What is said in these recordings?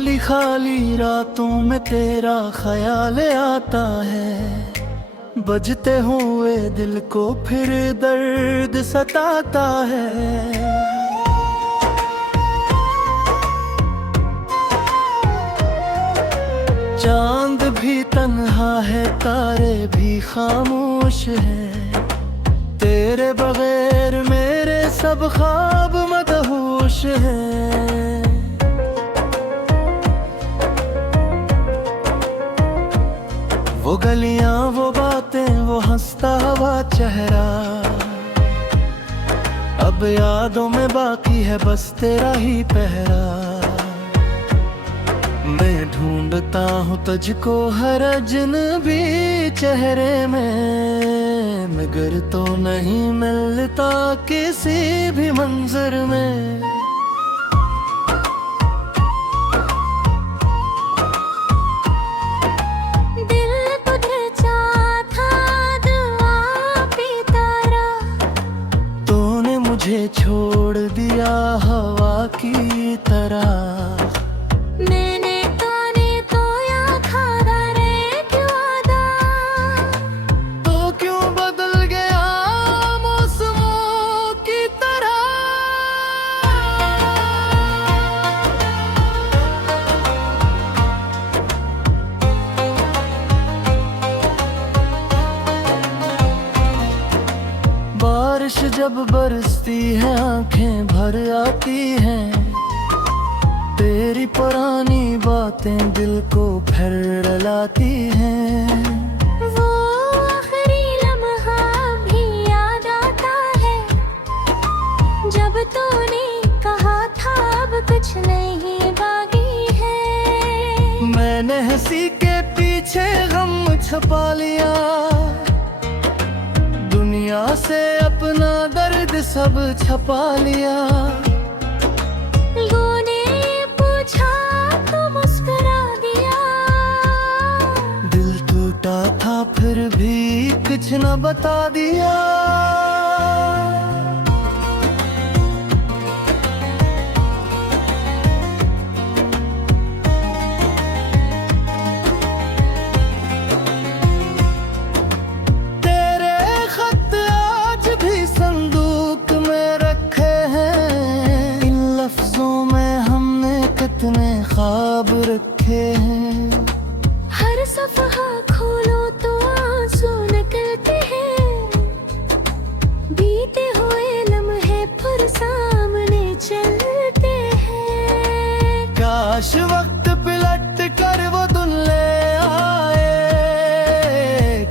खाली खाली रातों में तेरा ख्याल आता है, बजते हुए दिल को फिर दर्द सताता है। चांद भी तन्हा है, तारे भी खामोश हैं, तेरे बगैर मेरे सब ख्वाब मदहोश हैं। वो गलियां, वो बातें, वो हंसता हुआ चेहरा, अब यादों में बाकी है बस तेरा ही पहरा। मैं ढूंढता हूँ तुझको हर अजनबी चेहरे में, मगर तो नहीं मिलता किसी भी मंजर में। मुझे छोड़ दिया हवा की तरह, मैंने तो याद खादा रे क्यों आदा, तो क्यों बदल गया मौसमों की तरह। बारिश जब बरसती है आंखें भर आती हैं, तेरी पुरानी बातें दिल को फिर रुलाती हैं। वो आखिरी लम्हा भी याद आता है, जब तूने कहा था अब कुछ नहीं बाकी है। मैंने हंसी के पीछे गम छुपा लिया, दुनिया से अपना दर्द सब छपा लिया। लोगों ने पूछा तो मुस्कुरा दिया, दिल टूटा था फिर भी कुछ न बता दिया। कितने ख्वाब रखे हैं, हर सफहा खोलो तो आंसू निकलते हैं, बीते हुए लम्हे फिर सामने चलते हैं। काश वक्त पलट कर वो दिन ले आए,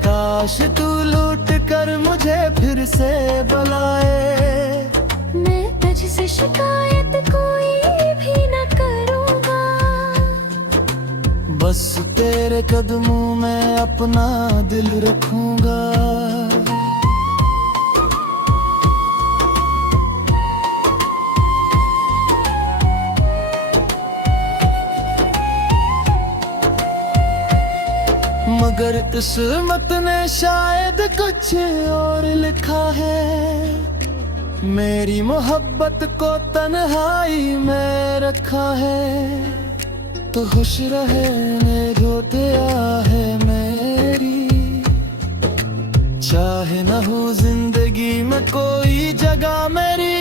काश तू लूट कर मुझे फिर से बुलाए। मैं तुझसे शिकायत कोई भी न करूँगा, बस तेरे कदमों में अपना दिल रखूंगा। मगर किस्मत ने शायद कुछ और लिखा है, मेरी मोहब्बत को तन्हाई में रखा है। तो खुश रहने जो दिया है मेरी, चाहे न हो जिंदगी में कोई जगह मेरी।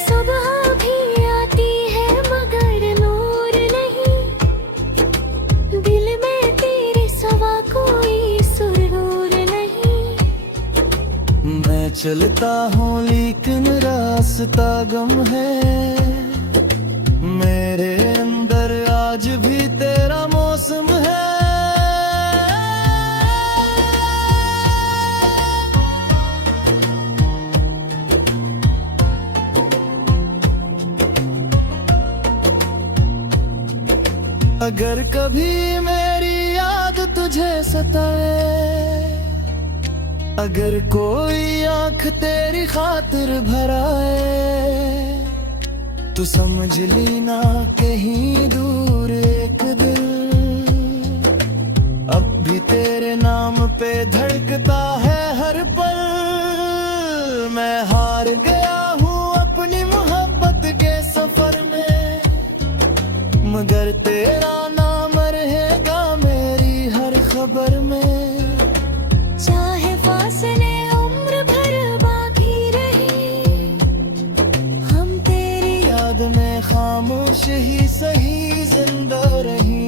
सुबह भी आती है मगर नूर नहीं, दिल में तेरे सिवा कोई सुरूर नहीं। मैं चलता हूँ लेकिन रास्ता गम है, मेरे अंदर आज भी तेरा मौसम है। अगर कभी मेरी याद तुझे सताए, अगर कोई आंख तेरी खातिर भराए, तू समझ लेना कहीं दूर एक दिल अब भी तेरे नाम पे धड़कता है हर पल। मैं हार गया हूँ अपनी मोहब्बत के सफर में, कब्र में। चाहे फासले उम्र भर बाकी रही, हम तेरी याद में खामोश ही सही जिंदा रही।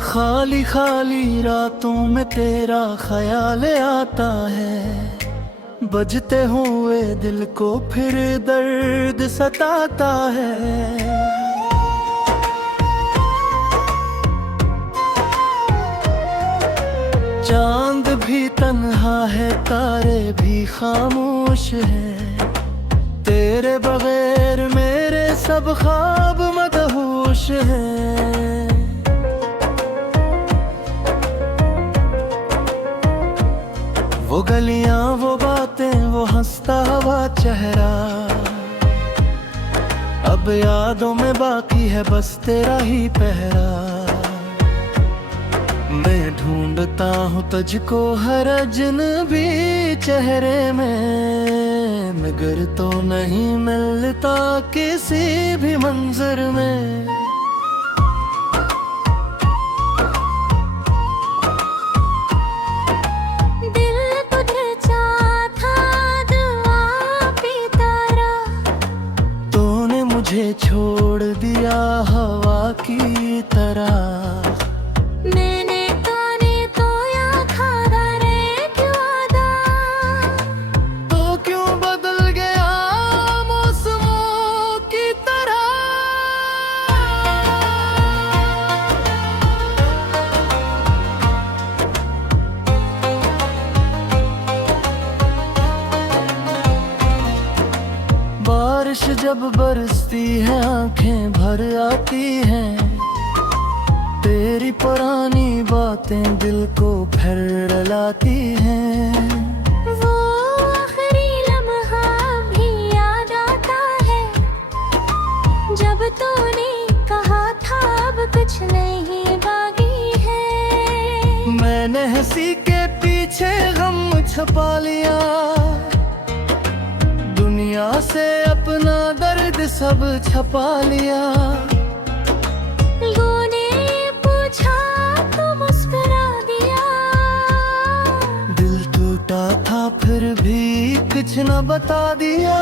खाली खाली रातों में तेरा ख्याल आता है, बजते हुए दिल को फिर दर्द सताता है। चांद भी तन्हा है, तारे भी खामोश है, तेरे बगैर मेरे सब ख्वाब मदहोश हैं। वो गलियां, वो बातें, वो हंसता हुआ चेहरा, अब यादों में बाकी है बस तेरा ही पहरा। मैं ढूंढता हूँ तुझको हर अजनबी चेहरे में, मगर तो नहीं मिलता किसी भी मंजर में। मुझे छोड़ दिया हवा की तरह, मैंने तो या खादा रे क्यों वादा, तो क्यों बदल गया मौसमों की तरह। बारिश जब बरसती है आंखें भर आती हैं, तेरी पुरानी बातें दिल को फिर रुलाती हैं। वो आखिरी लम्हा भी याद आता है, जब तूने कहा था अब कुछ नहीं बाकी है। मैंने हंसी के पीछे गम छुपा लिया, दुनिया से अपना दर्द सब छपा लिया। लोगों ने पूछा तो मुस्कुरा दिया, दिल टूटा था फिर भी कुछ न बता दिया।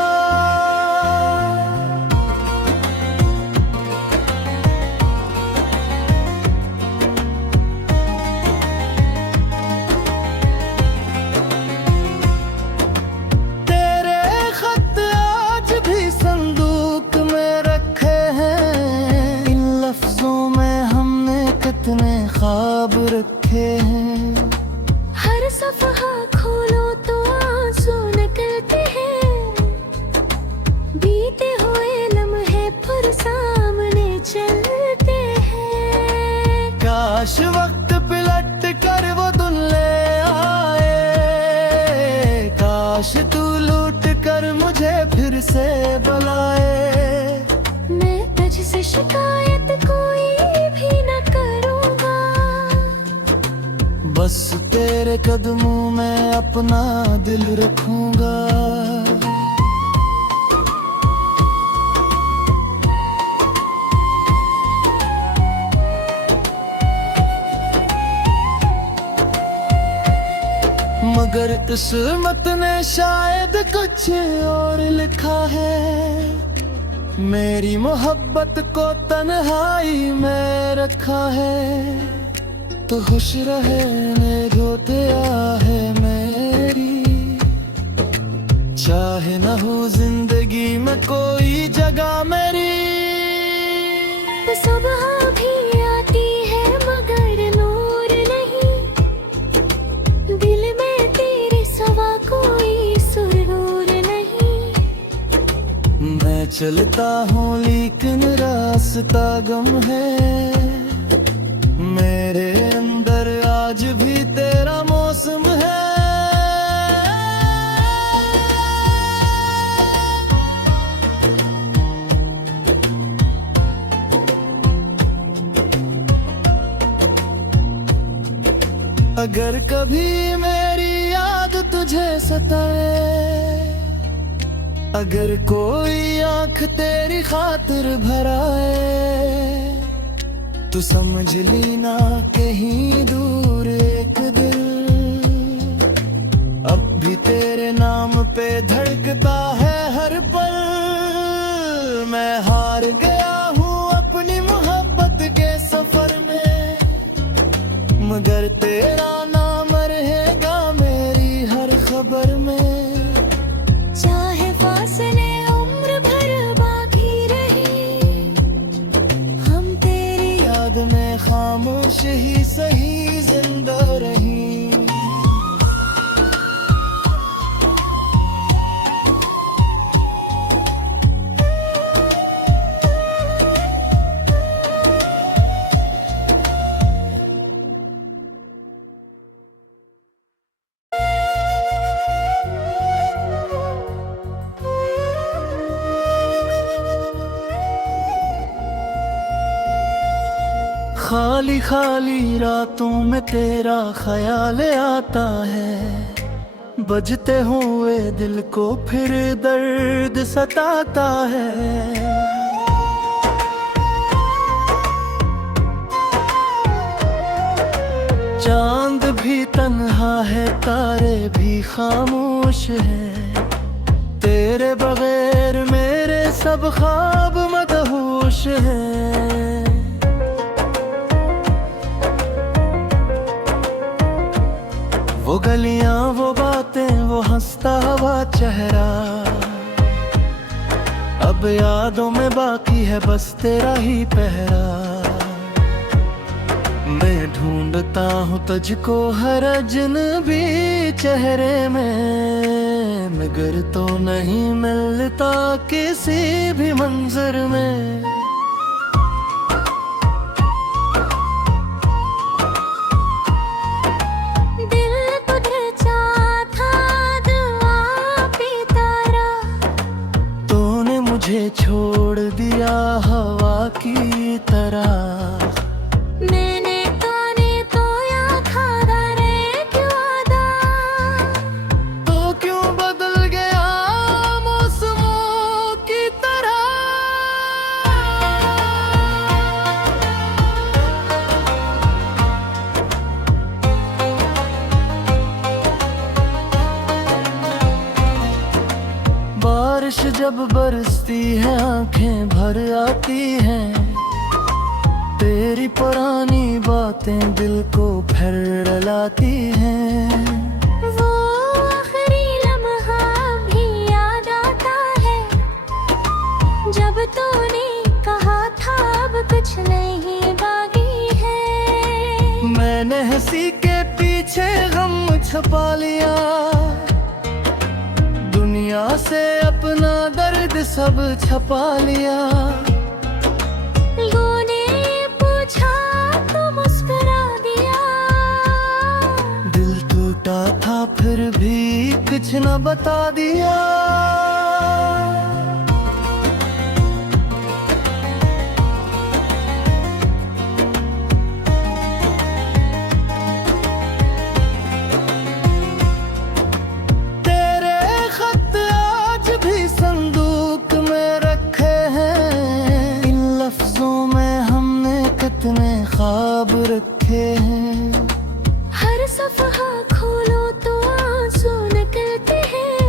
कितने ख्वाब रखे हैं, हर सफहा खोलो तो आंसू निकलते हैं, बीते हुए लम्हे फिर सामने चलते हैं। काश वक्त पलट कर वो दिन ले आए, काश तू लूट कर मुझे फिर से बुलाए। मैं तुझसे शिकायत कोई भी न करूँगा, बस तेरे कदमों में अपना दिल रखूंगा। मगर किस्मत ने शायद कुछ और लिखा है, मेरी मोहब्बत को तन्हाई में रखा है। तो खुश रहने जो दिया है मेरी, चाहे न हो जिंदगी में कोई जगह मेरी। तो सुबह भी आती है मगर नूर नहीं, दिल में तेरे सिवा कोई सुरूर नहीं। मैं चलता हूँ लेकिन रास्ता गम है, मेरे अंदर आज भी तेरा मौसम है। अगर कभी मेरी याद तुझे सताए, अगर कोई आंख तेरी खातिर भराए, तू समझ ली ना कहीं दूर एक दिल अब भी तेरे नाम पे धड़कता है हर पल। मैं हार गया हूँ अपनी मोहब्बत के सफर में, मगर तेरा नाम रहेगा मेरी हर खबर में। चाहे फासले उम्र भर बाकी रहे, हम तेरी याद में खामोश ही सही जिंदा रही। खाली खाली रातों में तेरा ख्याल आता है, बजते हुए दिल को फिर दर्द सताता है। चांद भी तन्हा है, तारे भी खामोश है, तेरे बगैर मेरे सब ख्वाब मदहोश हैं। वो गलियां वो बातें वो हंसता हुआ चेहरा, अब यादों में बाकी है बस तेरा ही पहरा। मैं ढूंढता हूँ तुझको हर अजनबी चेहरे में, मगर तो नहीं मिलता किसी भी मंजर में। मुझे छोड़ दिया हवा की तरह, मैंने ताने तो या खादा रे क्यों वादा, तो क्यों बदल गया मौसमों की तरह। बारिश जब बरसती है आंखें भर आती हैं, तेरी पुरानी बातें दिल को फिर रुलाती हैं। वो आखिरी लम्हा भी याद आता है, जब तूने कहा था अब कुछ नहीं बाकी है। मैंने हंसी के पीछे गम छुपा लिया, दुनिया से अपना दर्द सब छपा लिया। लोगों ने पूछा तो मुस्कुरा दिया, दिल टूटा था फिर भी कुछ न बता दिया। कितने ख्वाब रखे हैं, हर सफहा खोलो तो आंसू निकलते हैं,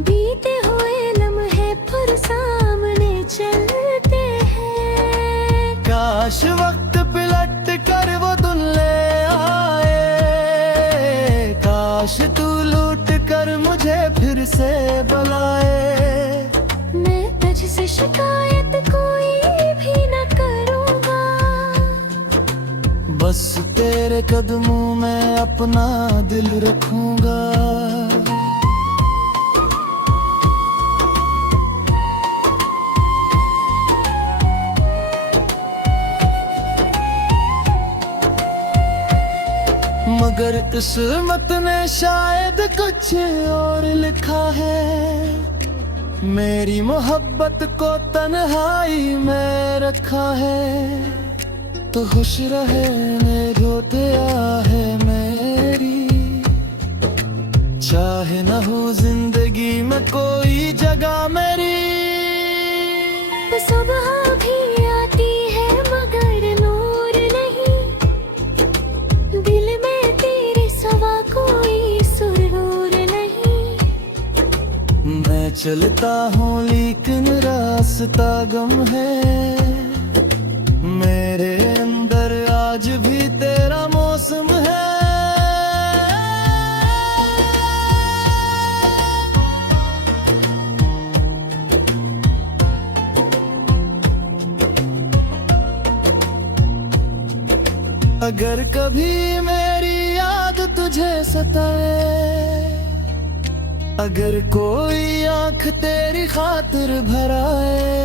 बीते हुए लम्हे फिर सामने चलते हैं। काश वक्त पलट कर वो दिन ले आए, काश तू लूट कर मुझे फिर से बुलाए। मैं तुझसे शिकायत कोई भी न करूँगा, बस तेरे कदमों में अपना दिल रखूंगा। मगर किस्मत ने शायद कुछ और लिखा है, मेरी मोहब्बत को तन्हाई में रखा है। तो खुश रहने जो दिया है मेरी, चाहे न हो जिंदगी में कोई जगह मेरी। सुबह भी आती है मगर नूर नहीं, दिल में तेरे सिवा कोई सुरूर नहीं। मैं चलता हूँ लेकिन रास्ता गम है, मेरे अंदर आज भी तेरा मौसम है। अगर कभी मेरी याद तुझे सताए, अगर कोई आंख तेरी खातिर भराए,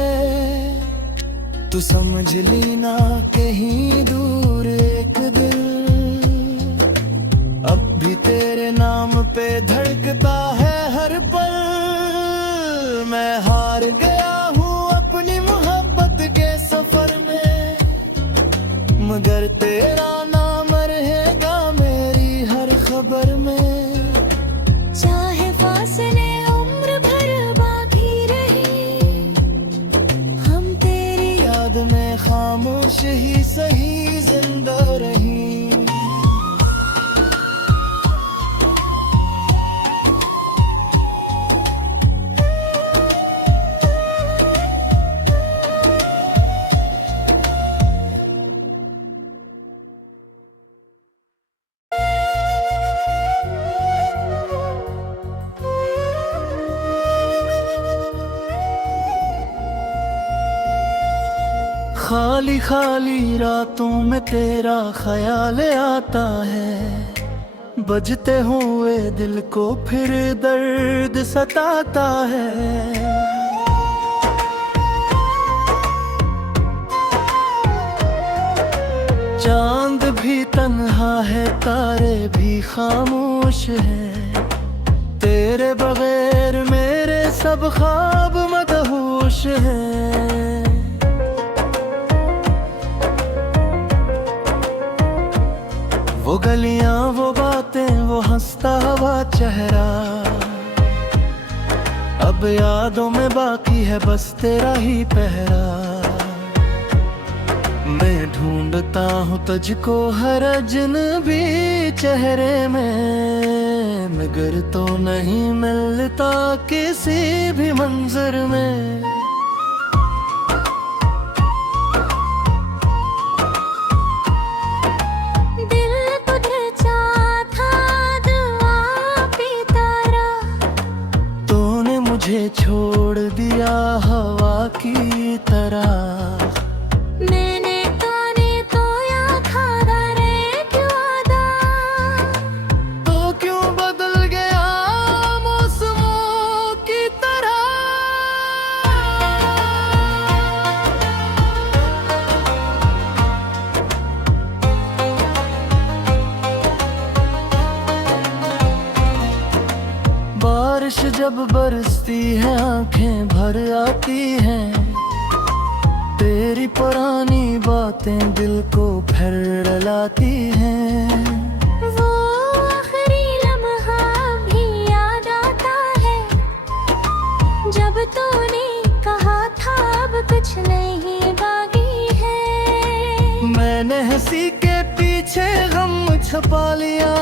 तू समझ लेना कहीं दूर एक दिल अब भी तेरे नाम पे धड़कता है हर पल। मैं हार गया हूँ अपनी मोहब्बत के सफर में, मगर तेरा नाम रहेगा मेरी हर खबर में। चाहे फासले उम्र भर बाकी रही, हम तेरी याद में खामोश ही सही जिंदा रही। खाली खाली रातों में तेरा ख्याल आता है, बजते हुए दिल को फिर दर्द सताता है। चांद भी तन्हा है, तारे भी खामोश हैं, तेरे बगैर मेरे सब ख्वाब मदहोश हैं। वो गलियां वो बातें वो हंसता हुआ चेहरा, अब यादों में बाकी है बस तेरा ही पहरा। मैं ढूंढता हूँ तुझको हर अजनबी चेहरे में, मगर तो नहीं मिलता किसी भी मंजर में। मुझे छोड़ दिया हवा की तरह, मैंने ताने तो या खादा रे क्यों आदा, तो क्यों बदल गया मौसमों की तरह। बारिश जब बरसती है आंखें भर आती हैं, तेरी पुरानी बातें दिल को फिर रुलाती हैं। वो आखिरी लम्हा भी याद आता है, जब तूने कहा था अब कुछ नहीं बाकी है। मैंने हंसी के पीछे गम छुपा लिया,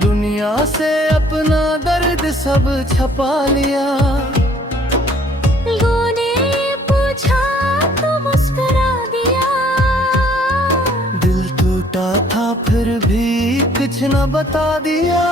दुनिया से अपना दर्द सब छपा लिया। लोगों ने पूछा तो मुस्कुरा दिया, दिल टूटा था फिर भी कुछ न बता दिया।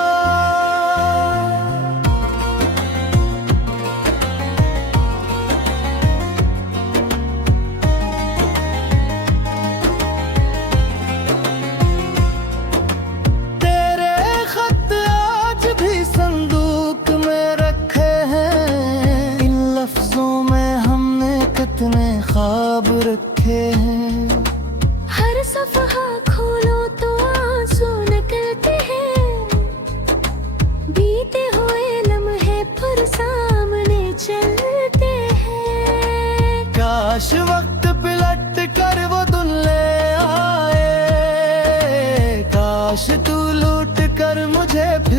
कितने ख्वाब रखे हैं, हर सफहा खोलो तो आंसू निकलते हैं, बीते हुए लम्हे फिर सामने चलते हैं। काश वक्त पलट कर वो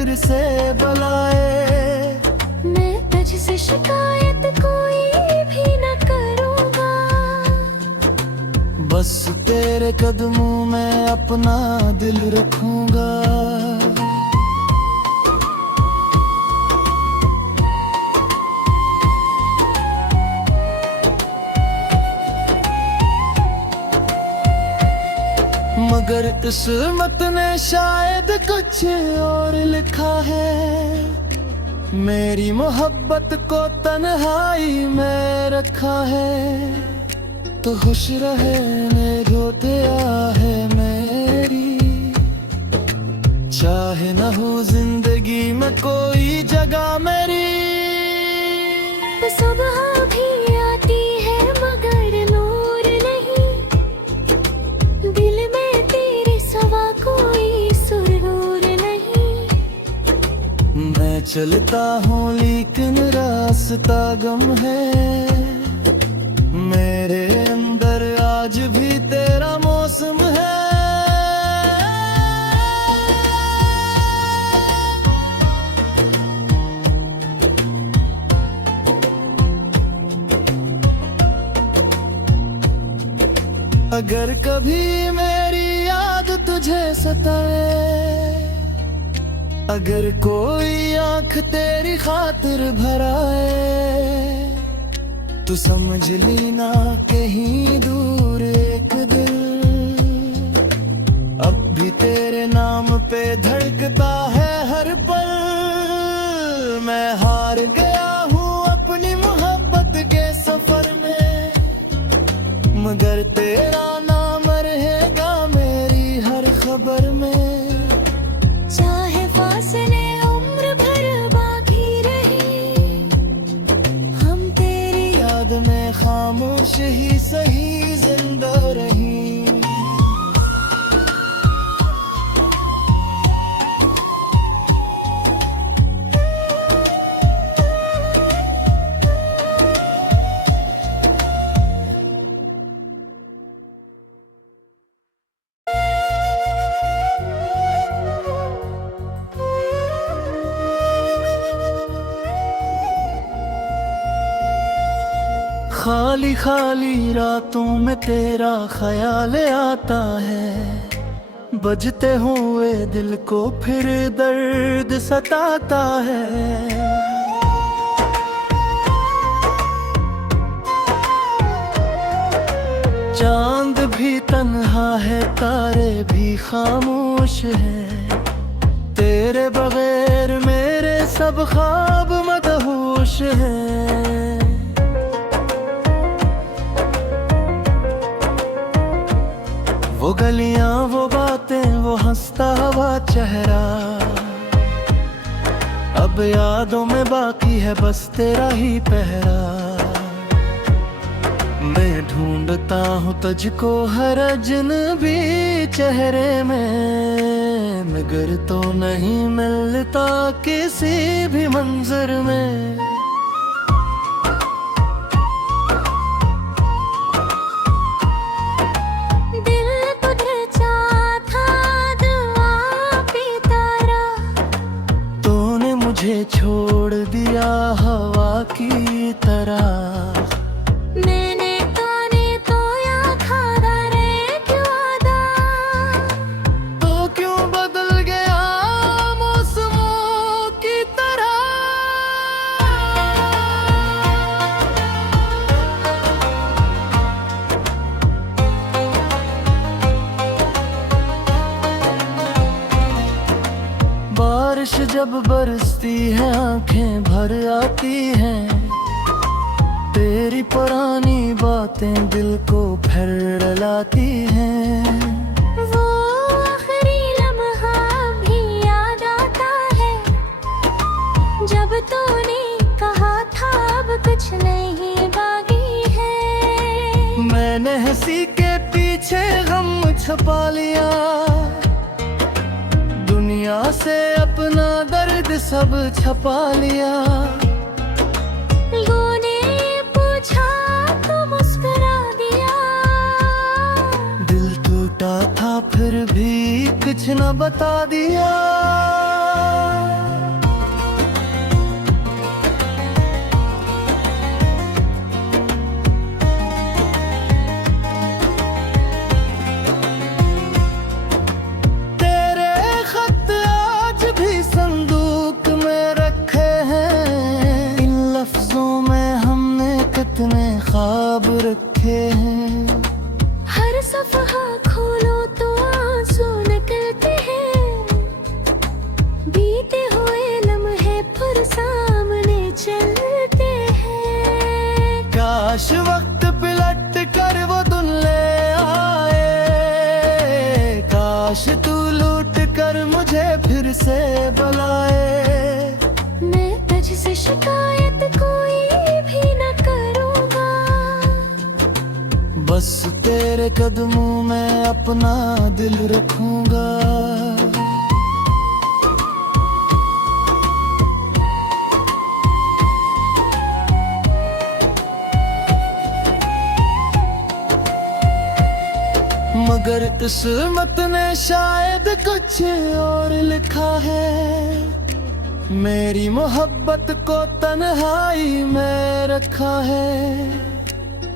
फिर से बुलाए। मैं तुझसे शिकायत कोई भी न करूँगा। बस तेरे कदमों में अपना दिल रखूंगा। मगर किस्मत ने शायद कुछ और लिखा है। मेरी मोहब्बत को तन्हाई में रखा है। तो खुश रहने जो दिया है मेरी, चाहे न हो जिंदगी में कोई जगह मेरी। सुबह भी आती है मगर नूर नहीं, दिल में तेरे सिवा कोई सुरूर नहीं। मैं चलता हूँ लेकिन रास्ता गम है। मेरे अंदर आज भी तेरा मौसम है। अगर कभी मेरी याद तुझे सताए, अगर कोई आंख तेरी खातिर भराए, तू समझ लेना कहीं दूर एक दिल अब भी तेरे नाम पे धड़कता है हर पल। मैं हार गया हूँ अपनी मोहब्बत के सफर में, मगर तेरा नाम रहेगा मेरी हर खबर में। चाहे फासले उम्र भर बाकी रहे, हम तेरी याद में खामोश ही सही जिंदा रही। खाली खाली रातों में तेरा ख्याल आता है, बजते हुए दिल को फिर दर्द सताता है। चांद भी तन्हा है, तारे भी खामोश हैं, तेरे बगैर मेरे सब ख्वाब मदहोश हैं। वो गलियां, वो बातें, वो हंसता हुआ चेहरा, अब यादों में बाकी है बस तेरा ही पहरा। मैं ढूंढता हूँ तुझको हर अजनबी चेहरे में, मगर तो नहीं मिलता किसी भी मंजर में। मुझे छोड़ दिया हवा की तरह, मैंने तो याद खादा रे क्यों आदा। तो क्यों बदल गया मौसमों की तरह। बारिश जब बरसती है आंखें भर आती हैं, तेरी पुरानी बातें दिल को फिर रुलाती हैं। वो आखिरी लम्हा भी याद आता है, जब तूने कहा था अब कुछ नहीं बाकी है। मैंने हंसी के पीछे गम छुपा लिया, दुनिया से अपना दर्द सब छपा लिया। लोगों ने पूछा तो मुस्कुरा दिया, दिल टूटा था फिर भी कुछ न बता दिया। काश वक्त पलट कर वो दिन ले आए, काश तू लूट कर मुझे फिर से बुलाए। मैं तुझसे शिकायत कोई भी न करूँगा, बस तेरे कदमों में अपना दिल रखूंगा। मगर किस्मत ने शायद कुछ और लिखा है, मेरी मोहब्बत को तन्हाई में रखा है।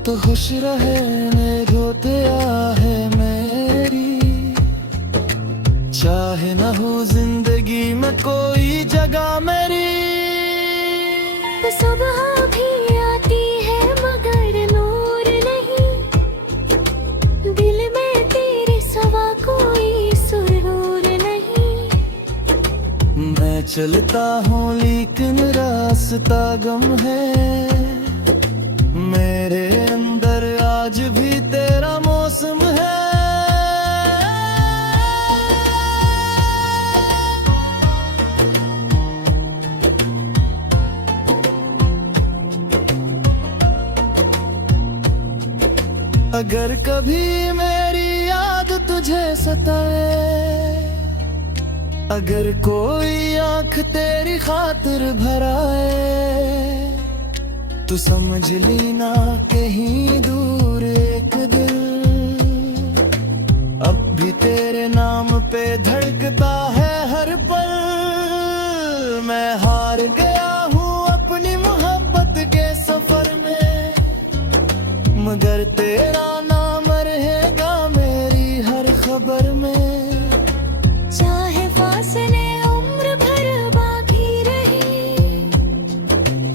तो खुश रहने जो दिया है मेरी, चाहे न हो जिंदगी में कोई जगह मेरी। सुबह भी आती है मगर नूर नहीं, दिल में तेरे सिवा कोई सुरूर नहीं। मैं चलता हूँ लेकिन रास्ता गम है, मेरे अंदर आज भी तेरा मौसम है। अगर कभी मेरी याद तुझे सताए, अगर कोई आंख तेरी खातिर भराए, तू समझ लेना कहीं दूर एक दिल अब भी तेरे नाम पे धड़कता है हर पल। मैं हार गया हूँ अपनी मोहब्बत के सफर में, मगर तेरा नाम रहेगा मेरी हर खबर में। चाहे फासले उम्र भर बाकी रहे,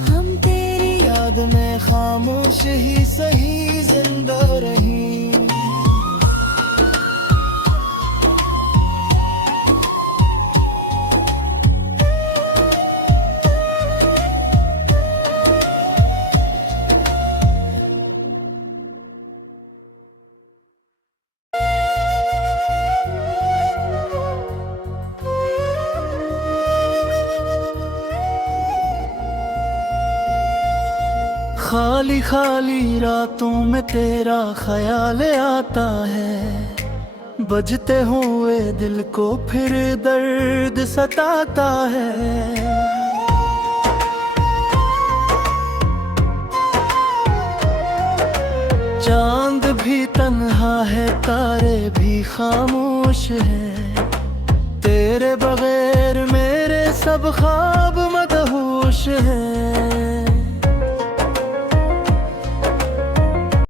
हम तेरी याद में खामोश ही सही जिंदा रही। खाली खाली रातों में तेरा ख्याल आता है, बजते हुए दिल को फिर दर्द सताता है। चांद भी तन्हा है, तारे भी खामोश है, तेरे बगैर मेरे सब ख्वाब मदहोश हैं।